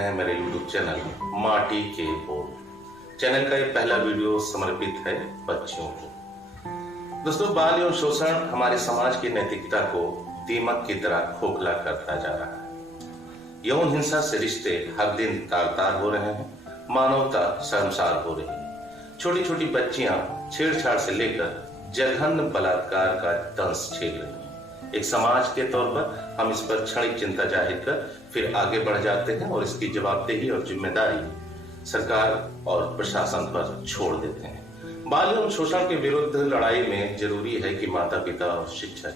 रहे हैं मेरे YouTube चैनल माटी के बोल। चैनल का ये पहला वीडियो समर्पित है बच्चों को। दोस्तों, बाल यौन शोषण हमारे समाज की नैतिकता को दीमक की तरह खोखला करता जा रहा है। यौन हिंसा से रिश्ते हर दिन तार-तार हो रहे हैं, मानवता शर्मसार हो रही है। छोटी छोटी बच्चियां छेड़छाड़ से लेकर जघन्य बलात्कार का दंश झेल रही हैं। एक समाज के तौर पर हम इस पर क्षणिक चिंता जाहिर कर फिर आगे बढ़ जाते हैं और इसकी जवाबदेही और जिम्मेदारी सरकार और प्रशासन पर छोड़ देते हैं। बाल यौन शोषण के विरुद्ध लड़ाई में जरूरी है कि माता पिता और शिक्षक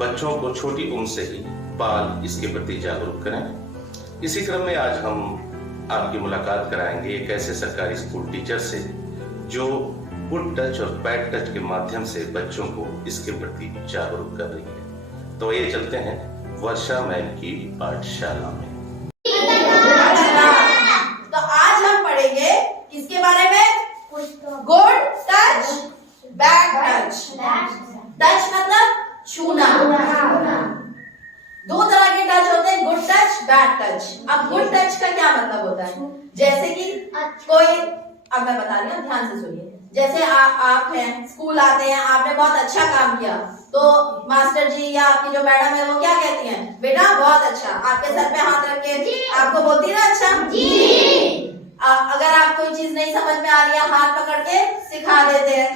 बच्चों को छोटी उम्र से ही बाल इसके प्रति जागरूक करें। इसी क्रम में आज हम आपकी मुलाकात कराएंगे एक ऐसे सरकारी स्कूल टीचर से जो गुड टच और बैड टच के माध्यम से बच्चों को इसके प्रति जागरूक कर रही है। तो ये चलते हैं वर्षा मैम की पाठशाला में। तो आज हम पढ़ेंगे किसके बारे में? Good touch, bad touch. Touch मतलब छूना। दो तरह के टच होते हैं, गुड टच, बैड टच। अब गुड टच का क्या मतलब होता है? जैसे कि कोई, अब मैं बता रही हूँ, ध्यान से सुनिए। जैसे आप हैं, स्कूल आते हैं, आपने बहुत अच्छा काम किया, तो मास्टर जी या आपकी जो मैडम है वो क्या कहती हैं? बेटा बहुत अच्छा। आपके सर पे हाथ रख के आपको बोलती है ना अच्छा जी। अगर आप कोई चीज नहीं समझ में आ रही है, हाथ पकड़ के सिखा देते हैं।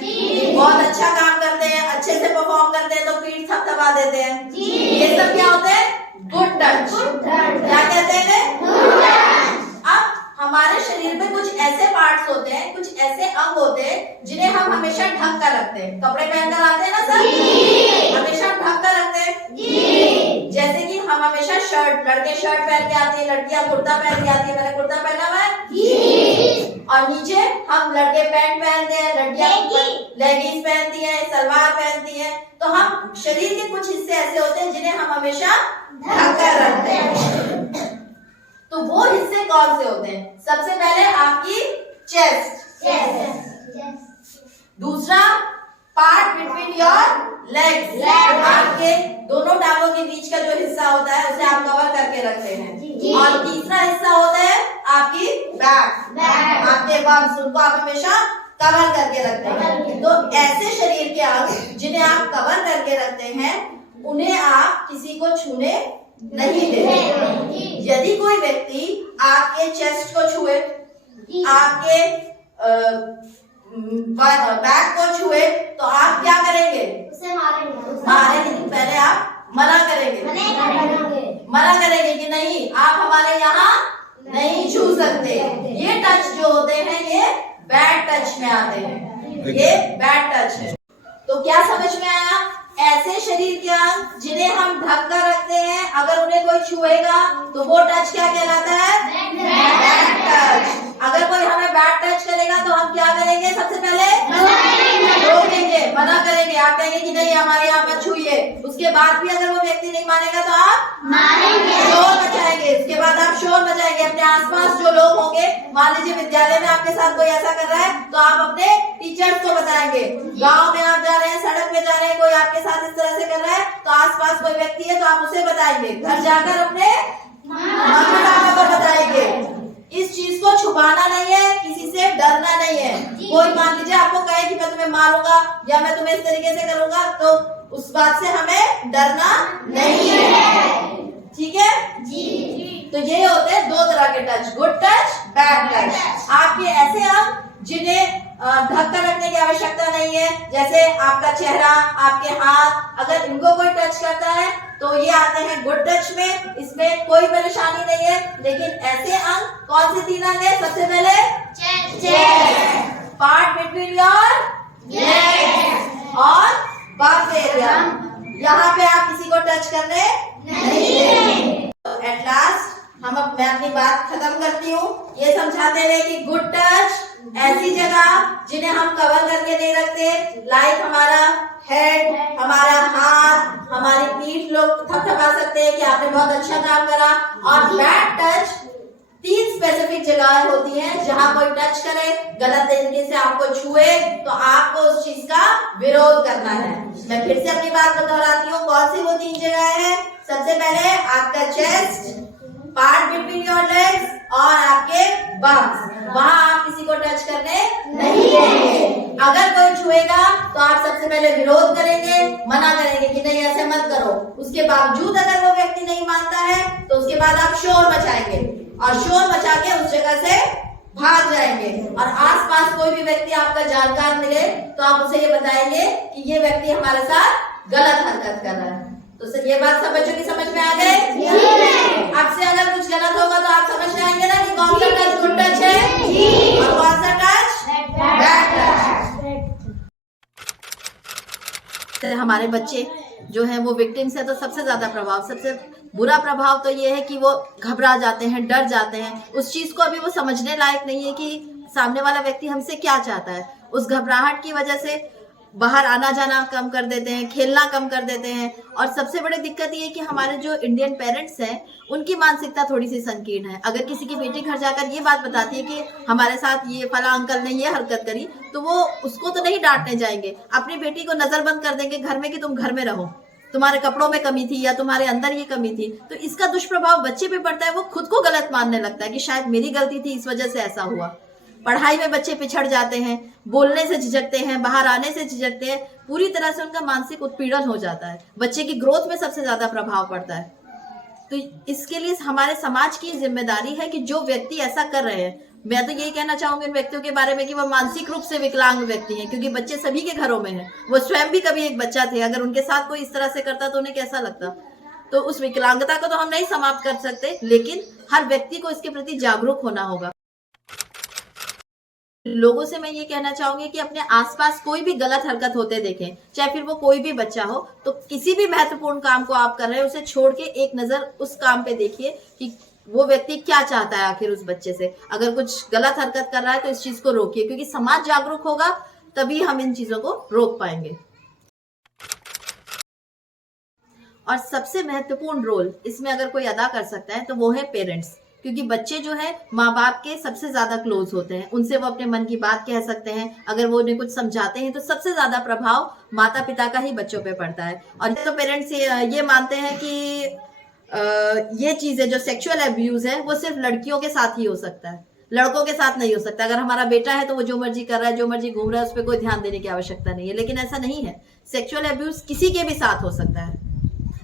बहुत अच्छा काम करते हैं, अच्छे से परफॉर्म करते हैं तो पीठ थपथपा देते हैं। ये सब क्या होते हैं? Good touch. क्या कहते हैं? अब हमारे शरीर में कुछ ऐसे पार्ट्स होते हैं, कुछ ऐसे अंग होते हैं जिन्हें हम हमेशा ढक कर रखते हैं। कपड़े पहनकर आते हैं ना सर, हमेशा ढक कर रखते हैं। जैसे कि हम हमेशा शर्ट, लड़के शर्ट पहन के आते हैं, लड़कियां कुर्ता पहन के आती है। मैंने कुर्ता पहना हुआ है और नीचे हम लड़के पैंट पहनते हैं, लड़कियां लेगिंग्स पहनती हैं, सलवार पहनती हैं। तो हम शरीर के कुछ हिस्से ऐसे होते हैं जिन्हें हम हमेशा ढक कर रखते हैं। तो वो हिस्से कौन से होते हैं? सबसे पहले आपकी चेस्ट, दूसरा पार्ट बिटवीन योर लेग्स, आपके दोनों टांगों के बीच का जो हिस्सा होता है उसे आप कवर करके रखते हैं। और तीसरा हिस्सा होता है आपकी बैक, आपके बम्स, उनको आप हमेशा कवर करके रखते हैं। तो ऐसे शरीर के अंग जिन्हें आप कवर करके रखते हैं, उन्हें आप किसी को छूने नहीं देते। यदि कोई व्यक्ति आपके चेस्ट को छुए, आपके बैक को छुए, तो आप क्या करेंगे? उसे मारेंगे। पहले आप मना करेंगे कि नहीं, आप हमारे यहाँ नहीं छू सकते। ये टच जो होते हैं ये बैड टच में आते हैं, ये बैड टच है। तो क्या समझ में आया? ऐसे शरीर के अंग जिन्हें हम ढक कर रखते हैं, अगर उन्हें कोई छुएगा तो वो टच क्या कहलाता है? Bad touch. अगर कोई हमें बैड टच करेगा तो हम क्या करेंगे? सबसे पहले रोकेंगे, मना करेंगे। आप कहेंगे कि नहीं, हमारे यहाँ मत छुइए। उसके बाद भी अगर वो व्यक्ति नहीं मानेगा तो आप मारेंगे, शोर मचाएंगे। उसके बाद आप शोर मचाएंगे। अपने आसपास जो लोग होंगे, मान लीजिए विद्यालय में आपके साथ कोई ऐसा कर रहा है तो आप अपने टीचर्स को बताएंगे। गाँव में आप जा रहे हैं, सड़क में जा रहे हैं, कोई आपके साथ इस तरह से कर रहा है तो आसपास कोई व्यक्ति है तो आप उसे बताएंगे। घर जाकर अपने मम्मी पापा को बताएंगे। इस चीज को छुपाना नहीं है, किसी से डरना नहीं है। कोई मान लीजिए आपको कहे कि मैं तुम्हें मारूंगा या मैं तुम्हें इस तरीके से करूंगा, तो उस बात से हमें डरना नहीं है। ठीक है जी। तो ये होते हैं दो तरह के touch, good touch, bad touch. आपके ऐसे अंग जिन्हें ढक कर रखने की आवश्यकता नहीं है, जैसे आपका चेहरा, आपके हाथ, अगर इनको कोई टच करता है तो ये आते हैं गुड टच में, इसमें कोई परेशानी नहीं है। लेकिन ऐसे अंग कौन से तीन अंग है? सबसे पहले chest, part between your legs और बम एरिया। यहाँ पे आप किसी को टच करने नहीं देंगे। एट लास्ट मैं अपनी बात खत्म करती हूँ ये समझाते हुए कि गुड टच ऐसी जगह जिन्हें हम कवर करके नहीं रखते, लाइक हमारा हेड, हमारा हाथ, हमारी पीठ लोग थपथपा सकते हैं कि आपने बहुत अच्छा काम करा। और बैड टच 3 स्पेसिफिक जगह होती हैं जहां कोई टच करे, गलत तरीके से आपको छुए, तो आपको उस चीज का विरोध करना है। मैं फिर से अपनी बात को दोहराती हूँ, कौन सी वो 3 जगह है? सबसे पहले आपका chest, part between your legs और आपके बम्स, वहां आप किसी को टच करने नहीं देंगे। अगर कोई छुएगा तो आप सबसे पहले विरोध करेंगे, मना करेंगे कि नहीं ऐसे मत करो। उसके बावजूद अगर वो व्यक्ति नहीं मानता है तो उसके बाद आप शोर मचाएंगे और शोर मचा के उस जगह से भाग जाएंगे। और आसपास कोई भी व्यक्ति आपका जानकार मिले तो आप उसे ये बताएंगे कि ये व्यक्ति हमारे साथ गलत हरकत कर रहा है। तो सर ये बात सब बच्चों की समझ में आ गए? आपसे अगर कुछ गलत होगा तो आप समझ में आएंगे ना कि कौन सा टच गुड टच है और कौन सा टच बैड टच। हमारे बच्चे जो है वो विक्टिम्स है, तो सबसे ज्यादा प्रभाव, सबसे बुरा प्रभाव तो ये है कि वो घबरा जाते हैं, डर जाते हैं। उस चीज को अभी वो समझने लायक नहीं है कि सामने वाला व्यक्ति हमसे क्या चाहता है। उस घबराहट की वजह से बाहर आना जाना कम कर देते हैं, खेलना कम कर देते हैं। और सबसे बड़ी दिक्कत ये है कि हमारे जो इंडियन पेरेंट्स हैं उनकी मानसिकता थोड़ी सी संकीर्ण है। अगर किसी की बेटी घर जाकर ये बात बताती है कि हमारे साथ ये फला अंकल ने ये हरकत करी, तो वो उसको तो नहीं डांटने जाएंगे, अपनी बेटी को नजरबंद कर देंगे घर में कि तुम घर में रहो, तुम्हारे कपड़ों में कमी थी या तुम्हारे अंदर ये कमी थी। तो इसका दुष्प्रभाव बच्चे पे पड़ता है। वो खुद को गलत मानने लगता है कि शायद मेरी गलती थी, इस वजह से ऐसा हुआ। पढ़ाई में बच्चे पिछड़ जाते हैं, बोलने से झिझकते हैं, बाहर आने से झिझकते हैं, पूरी तरह से उनका मानसिक उत्पीड़न हो जाता है। बच्चे की ग्रोथ में सबसे ज्यादा प्रभाव पड़ता है। तो इसके लिए हमारे समाज की जिम्मेदारी है कि जो व्यक्ति ऐसा कर रहे हैं, मैं तो यही कहना चाहूंगी उन व्यक्तियों के बारे में कि वो मानसिक रूप से विकलांग व्यक्ति हैं, क्योंकि बच्चे सभी के घरों में हैं। वो स्वयं भी कभी एक बच्चा थे, अगर उनके साथ कोई इस तरह से करता तो उन्हें कैसा लगता। तो उस विकलांगता को तो हम नहीं समाप्त कर सकते, लेकिन हर व्यक्ति को इसके प्रति जागरूक होना होगा। लोगों से मैं ये कहना चाहूंगी कि अपने आसपास कोई भी गलत हरकत होते देखें, चाहे फिर वो कोई भी बच्चा हो, तो किसी भी महत्वपूर्ण काम को आप कर रहे हैं उसे छोड़ के एक नजर उस काम पे देखिए कि वो व्यक्ति क्या चाहता है आखिर उस बच्चे से। अगर कुछ गलत हरकत कर रहा है तो इस चीज को रोकिए, क्योंकि समाज जागरूक होगा तभी हम इन चीजों को रोक पाएंगे। और सबसे महत्वपूर्ण रोल इसमें अगर कोई अदा कर सकता है तो वो है पेरेंट्स, क्योंकि बच्चे जो है माँ बाप के सबसे ज्यादा क्लोज होते हैं। उनसे वो अपने मन की बात कह सकते हैं। अगर वो उन्हें कुछ समझाते हैं तो सबसे ज्यादा प्रभाव माता पिता का ही बच्चों पे पड़ता है। और तो पेरेंट्स ये मानते हैं कि ये चीजें जो सेक्सुअल अब्यूज है वो सिर्फ लड़कियों के साथ ही हो सकता है, लड़कों के साथ नहीं हो सकता। अगर हमारा बेटा है तो वो जो मर्जी कर रहा है, जो मर्जी घूम रहा है, उस पर कोई ध्यान देने की आवश्यकता नहीं है। लेकिन ऐसा नहीं है, सेक्सुअल अब्यूज किसी के भी साथ हो सकता है।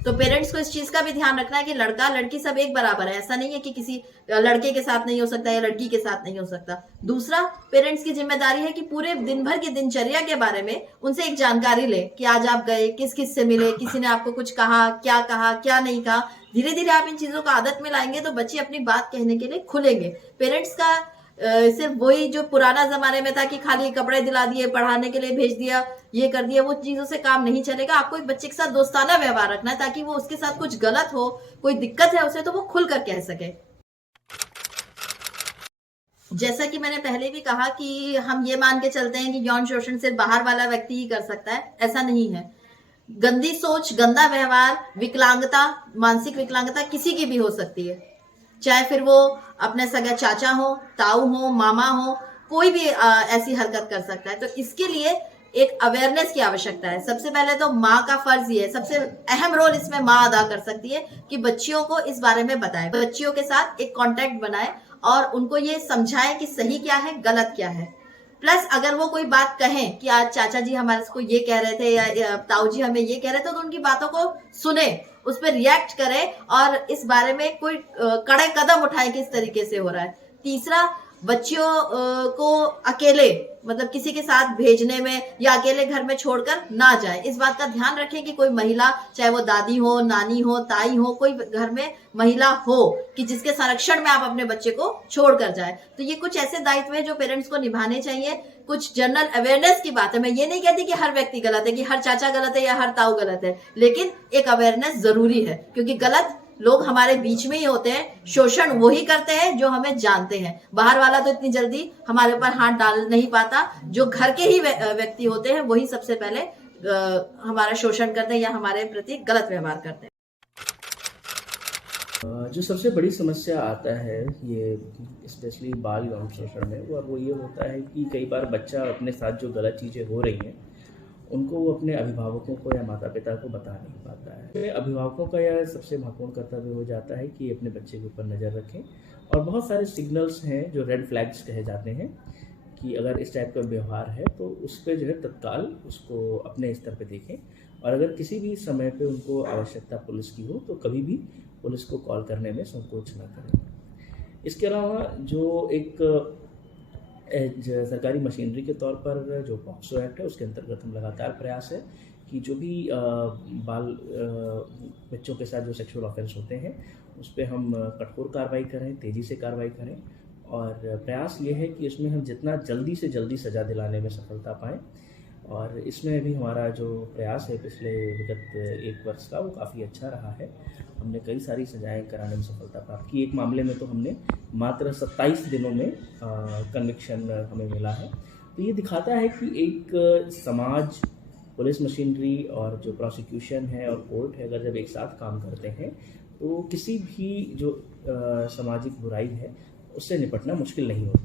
तो पेरेंट्स को इस चीज का भी ध्यान रखना है कि लड़का लड़की सब एक बराबर है। ऐसा नहीं है कि किसी लड़के के साथ नहीं हो सकता या लड़की के साथ नहीं हो सकता। दूसरा, पेरेंट्स की जिम्मेदारी है कि पूरे दिन भर की दिनचर्या के बारे में उनसे एक जानकारी ले कि आज आप गए, किस किस से मिले, किसी ने आपको कुछ कहा क्या नहीं कहा। धीरे धीरे आप इन चीजों को आदत में लाएंगे तो बच्चे अपनी बात कहने के लिए खुलेंगे। पेरेंट्स का सिर्फ वही जो पुराना जमाने में था कि खाली कपड़े दिला दिए, पढ़ाने के लिए भेज दिया, ये कर दिया, वो चीजों से काम नहीं चलेगा। आपको एक बच्चे के साथ दोस्ताना व्यवहार रखना है ताकि वो उसके साथ कुछ गलत हो, कोई दिक्कत है उसे, तो वो खुलकर कह सके। जैसा कि मैंने पहले भी कहा कि हम ये मान के चलते हैं कि यौन शोषण सिर्फ बाहर वाला व्यक्ति ही कर सकता है, ऐसा नहीं है। गंदी सोच, गंदा व्यवहार, विकलांगता, मानसिक विकलांगता किसी की भी हो सकती है, चाहे फिर वो अपने सगा चाचा हो, ताऊ हो, मामा हो, कोई भी ऐसी हरकत कर सकता है। तो इसके लिए एक अवेयरनेस की आवश्यकता है। सबसे पहले तो माँ का फर्ज ये है, सबसे अहम रोल इसमें माँ अदा कर सकती है कि बच्चियों को इस बारे में बताए, बच्चियों के साथ एक कांटेक्ट बनाए और उनको ये समझाए कि सही क्या है, गलत क्या है। प्लस अगर वो कोई बात कहें कि आज चाचा जी हमारे को ये कह रहे थे या ताऊ जी हमें ये कह रहे थे, तो उनकी बातों को सुने, उस पर रिएक्ट करें और इस बारे में कोई कड़े कदम उठाएं किस तरीके से हो रहा है। तीसरा, बच्चियों को अकेले मतलब किसी के साथ भेजने में या अकेले घर में छोड़कर ना जाए। इस बात का ध्यान रखें कि कोई महिला, चाहे वो दादी हो, नानी हो, ताई हो, कोई घर में महिला हो कि जिसके संरक्षण में आप अपने बच्चे को छोड़कर जाए। तो ये कुछ ऐसे दायित्व है जो पेरेंट्स को निभाने चाहिए। कुछ जनरल अवेयरनेस की बात है। मैं ये नहीं कहती कि हर व्यक्ति गलत है, कि हर चाचा गलत है या हर ताऊ गलत है, लेकिन एक अवेयरनेस जरूरी है, क्योंकि गलत लोग हमारे बीच में ही होते हैं। शोषण वही करते हैं जो हमें जानते हैं। बाहर वाला तो इतनी जल्दी हमारे ऊपर हाथ डाल नहीं पाता। जो घर के ही व्यक्ति होते हैं वही सबसे पहले हमारा शोषण करते हैं या हमारे प्रति गलत व्यवहार करते हैं। जो सबसे बड़ी समस्या आता है ये स्पेशली बाल यौन शोषण में, और वो ये होता है कि कई बार बच्चा अपने साथ जो गलत चीज़ें हो रही हैं उनको वो अपने अभिभावकों को या माता पिता को बता नहीं पाता है। अभिभावकों का यह सबसे महत्वपूर्ण कर्तव्य हो जाता है कि अपने बच्चे के ऊपर नज़र रखें, और बहुत सारे सिग्नल्स हैं जो रेड फ्लैग्स कहे जाते हैं कि अगर इस टाइप का व्यवहार है तो उस पर जो है तत्काल उसको अपने स्तर पे देखें, और अगर किसी भी समय पे उनको आवश्यकता पुलिस की हो तो कभी भी पुलिस को कॉल करने में संकोच न करें। इसके अलावा जो एक सरकारी मशीनरी के तौर पर जो पॉक्सो एक्ट है उसके अंतर्गत हम लगातार प्रयास है कि जो भी बच्चों के साथ जो सेक्सुअल ऑफेंस होते हैं उस पर हम कठोर कार्रवाई करें, तेज़ी से कार्रवाई करें, और प्रयास ये है कि इसमें हम जितना जल्दी से जल्दी सज़ा दिलाने में सफलता पाएँ। और इसमें भी हमारा जो प्रयास है पिछले विगत 1 वर्ष का वो काफ़ी अच्छा रहा है। हमने कई सारी सजाएं कराने में सफलता प्राप्त की। एक मामले में तो हमने मात्र 27 दिनों में कन्विक्शन हमें मिला है। तो ये दिखाता है कि एक समाज, पुलिस मशीनरी और जो प्रोसिक्यूशन है और कोर्ट है, अगर जब एक साथ काम करते हैं तो किसी भी जो सामाजिक बुराई है उससे निपटना मुश्किल नहीं होता।